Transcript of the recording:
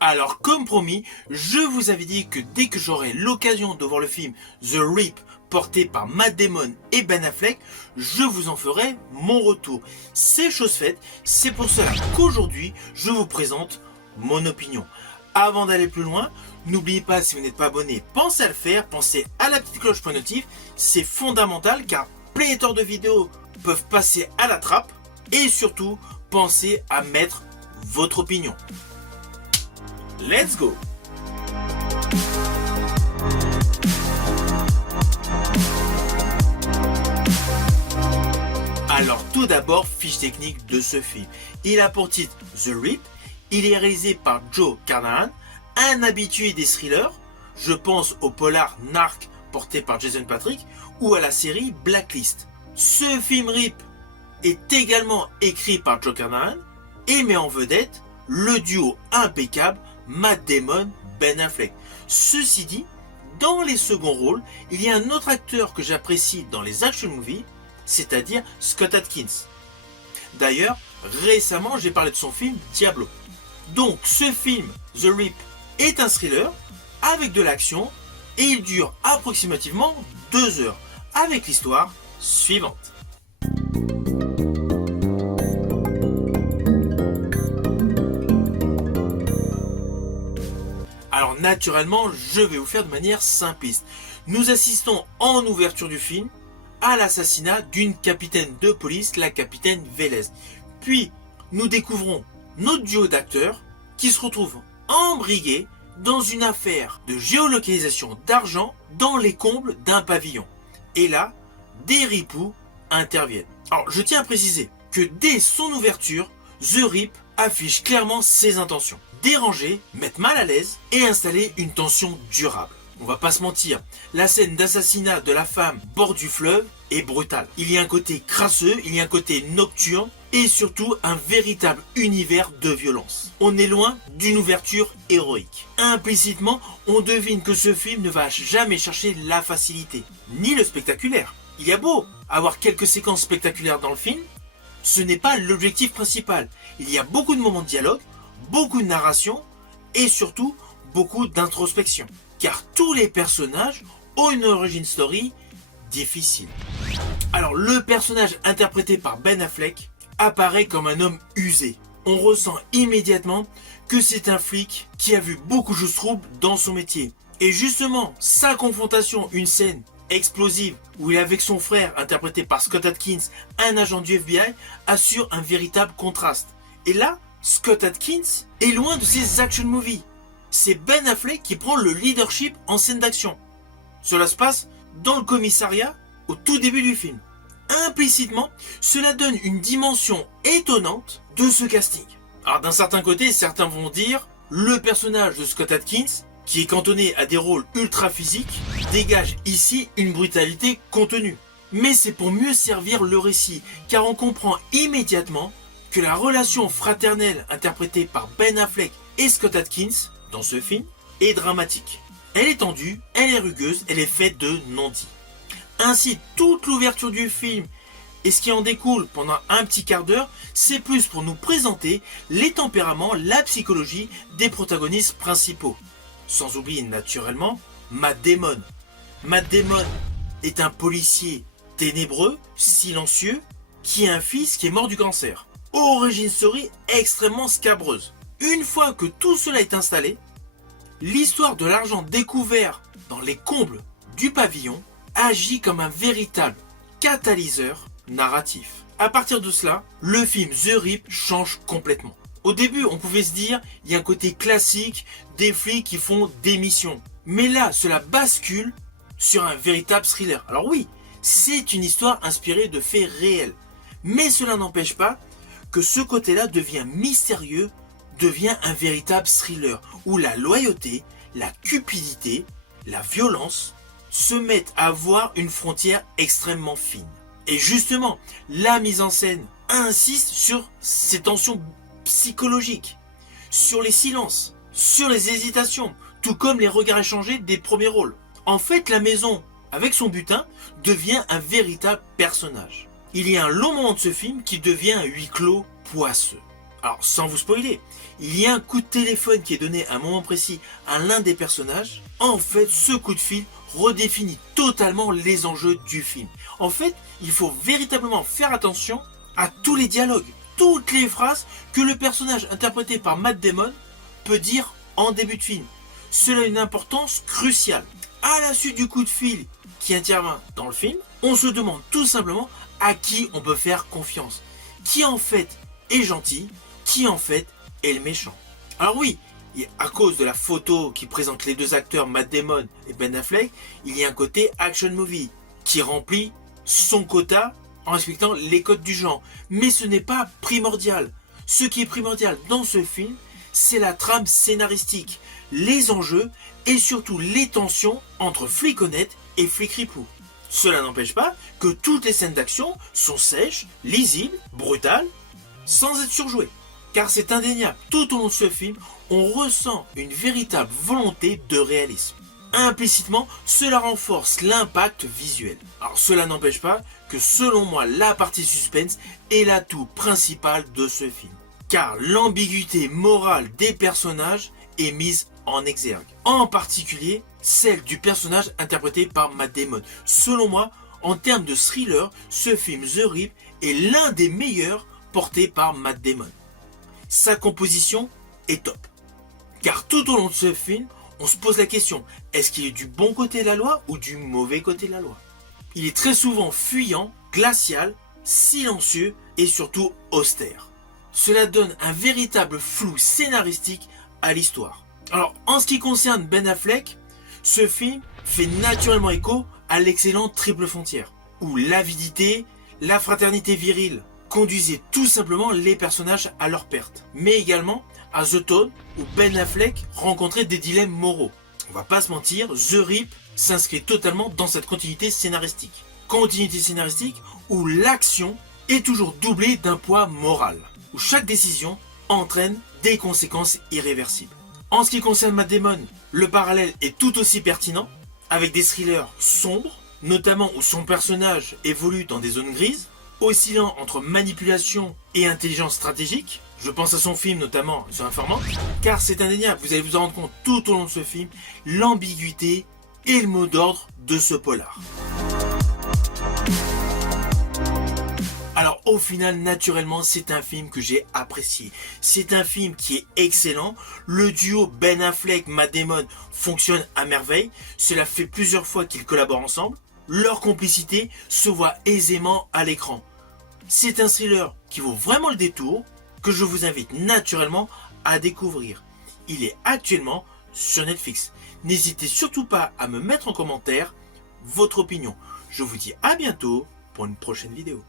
Alors comme promis, je vous avais dit que dès que j'aurai l'occasion de voir le film The Rip porté par Matt Damon et Ben Affleck, je vous en ferai mon retour. C'est chose faite, c'est pour cela qu'aujourd'hui je vous présente mon opinion. Avant d'aller plus loin, n'oubliez pas, si vous n'êtes pas abonné, pensez à le faire, pensez à la petite cloche pour notif, c'est fondamental car pléthore de vidéos peuvent passer à la trappe et surtout pensez à mettre votre opinion. Let's go! Alors tout d'abord, fiche technique de ce film. Il a pour titre The Rip, il est réalisé par Joe Carnahan, un habitué des thrillers, je pense au polar Narc porté par Jason Patric ou à la série Blacklist. Ce film Rip est également écrit par Joe Carnahan et met en vedette le duo impeccable Matt Damon, Ben Affleck. Ceci dit, dans les seconds rôles, il y a un autre acteur que j'apprécie dans les action movies, c'est-à-dire Scott Adkins. D'ailleurs, récemment, j'ai parlé de son film Diablo. Donc, ce film, The Rip, est un thriller avec de l'action et il dure approximativement 2 heures, avec l'histoire suivante. Alors naturellement, je vais vous faire de manière simpliste. Nous assistons en ouverture du film à l'assassinat d'une capitaine de police, la capitaine Velez. Puis, nous découvrons notre duo d'acteurs qui se retrouvent embrigués dans une affaire de géolocalisation d'argent dans les combles d'un pavillon. Et là, des ripoux interviennent. Alors, je tiens à préciser que dès son ouverture, The Rip affiche clairement ses intentions. Déranger, mettre mal à l'aise et installer une tension durable. On va pas se mentir, la scène d'assassinat de la femme bord du fleuve est brutale. Il y a un côté crasseux, il y a un côté nocturne et surtout un véritable univers de violence. On est loin d'une ouverture héroïque. Implicitement, on devine que ce film ne va jamais chercher la facilité, ni le spectaculaire. Il y a beau avoir quelques séquences spectaculaires dans le film, ce n'est pas l'objectif principal. Il y a beaucoup de moments de dialogue, beaucoup de narration et surtout beaucoup d'introspection. Car tous les personnages ont une origin story difficile. Alors le personnage interprété par Ben Affleck apparaît comme un homme usé. On ressent immédiatement que c'est un flic qui a vu beaucoup de choses troubles dans son métier. Et justement, sa confrontation, une scène explosive où il est avec son frère interprété par Scott Adkins, un agent du FBI, assure un véritable contraste. Et là, Scott Adkins est loin de ses action movies. C'est Ben Affleck qui prend le leadership en scène d'action. Cela se passe dans le commissariat au tout début du film. Implicitement, cela donne une dimension étonnante de ce casting. Alors d'un certain côté, certains vont dire le personnage de Scott Adkins, qui est cantonné à des rôles ultra physiques, dégage ici une brutalité contenue. Mais c'est pour mieux servir le récit, car on comprend immédiatement que la relation fraternelle interprétée par Ben Affleck et Scott Adkins dans ce film est dramatique. Elle est tendue, elle est rugueuse, elle est faite de non-dits. Ainsi, toute l'ouverture du film et ce qui en découle pendant un petit quart d'heure, c'est plus pour nous présenter les tempéraments, la psychologie des protagonistes principaux. Sans oublier naturellement Matt Damon. Matt Damon est un policier ténébreux, silencieux, qui a un fils qui est mort du cancer. Origin story extrêmement scabreuse. Une fois que tout cela est installé, l'histoire de l'argent découvert dans les combles du pavillon agit comme un véritable catalyseur narratif. À partir de cela, le film The Rip change complètement. Au début, on pouvait se dire, il y a un côté classique des flics qui font des missions. Mais là, cela bascule sur un véritable thriller. Alors oui, c'est une histoire inspirée de faits réels. Mais cela n'empêche pas que ce côté-là devient mystérieux, devient un véritable thriller où la loyauté, la cupidité, la violence se mettent à avoir une frontière extrêmement fine. Et justement, la mise en scène insiste sur ces tensions psychologiques, sur les silences, sur les hésitations, tout comme les regards échangés des premiers rôles. En fait, la maison, avec son butin, devient un véritable personnage. Il y a un long moment de ce film qui devient un huis clos poisseux. Alors, sans vous spoiler, il y a un coup de téléphone qui est donné à un moment précis à l'un des personnages. En fait, ce coup de fil redéfinit totalement les enjeux du film. En fait, il faut véritablement faire attention à tous les dialogues, toutes les phrases que le personnage interprété par Matt Damon peut dire en début de film. Cela a une importance cruciale. À la suite du coup de fil qui intervient dans le film, on se demande tout simplement à qui on peut faire confiance. Qui en fait est gentil, qui en fait est le méchant. Alors oui, à cause de la photo qui présente les deux acteurs Matt Damon et Ben Affleck, il y a un côté action movie qui remplit son quota en respectant les codes du genre. Mais ce n'est pas primordial. Ce qui est primordial dans ce film, c'est la trame scénaristique, les enjeux et surtout les tensions entre flic honnête et flic ripou. Cela n'empêche pas que toutes les scènes d'action sont sèches, lisibles, brutales, sans être surjouées. Car c'est indéniable, tout au long de ce film, on ressent une véritable volonté de réalisme. Implicitement, cela renforce l'impact visuel. Alors cela n'empêche pas que selon moi, la partie suspense est l'atout principal de ce film. Car l'ambiguïté morale des personnages est mise en exergue. En particulier, celle du personnage interprété par Matt Damon. Selon moi, en termes de thriller, ce film The Rip est l'un des meilleurs portés par Matt Damon. Sa composition est top. Car tout au long de ce film, on se pose la question, est-ce qu'il est du bon côté de la loi ou du mauvais côté de la loi? Il est très souvent fuyant, glacial, silencieux et surtout austère. Cela donne un véritable flou scénaristique à l'histoire. Alors, en ce qui concerne Ben Affleck, ce film fait naturellement écho à l'excellent Triple Frontière, où l'avidité, la fraternité virile conduisaient tout simplement les personnages à leur perte, mais également à The Town, où Ben Affleck rencontrait des dilemmes moraux. On va pas se mentir, The Rip s'inscrit totalement dans cette continuité scénaristique. Continuité scénaristique où l'action est toujours doublée d'un poids moral, où chaque décision entraîne des conséquences irréversibles. En ce qui concerne Matt Damon, le parallèle est tout aussi pertinent, avec des thrillers sombres, notamment où son personnage évolue dans des zones grises, oscillant entre manipulation et intelligence stratégique. Je pense à son film notamment sur Informant, car c'est indéniable, vous allez vous en rendre compte tout au long de ce film, l'ambiguïté et le mot d'ordre de ce polar. Alors au final, naturellement, c'est un film que j'ai apprécié. C'est un film qui est excellent. Le duo Ben Affleck-Matt Damon fonctionne à merveille. Cela fait plusieurs fois qu'ils collaborent ensemble. Leur complicité se voit aisément à l'écran. C'est un thriller qui vaut vraiment le détour, que je vous invite naturellement à découvrir. Il est actuellement sur Netflix. N'hésitez surtout pas à me mettre en commentaire votre opinion. Je vous dis à bientôt pour une prochaine vidéo.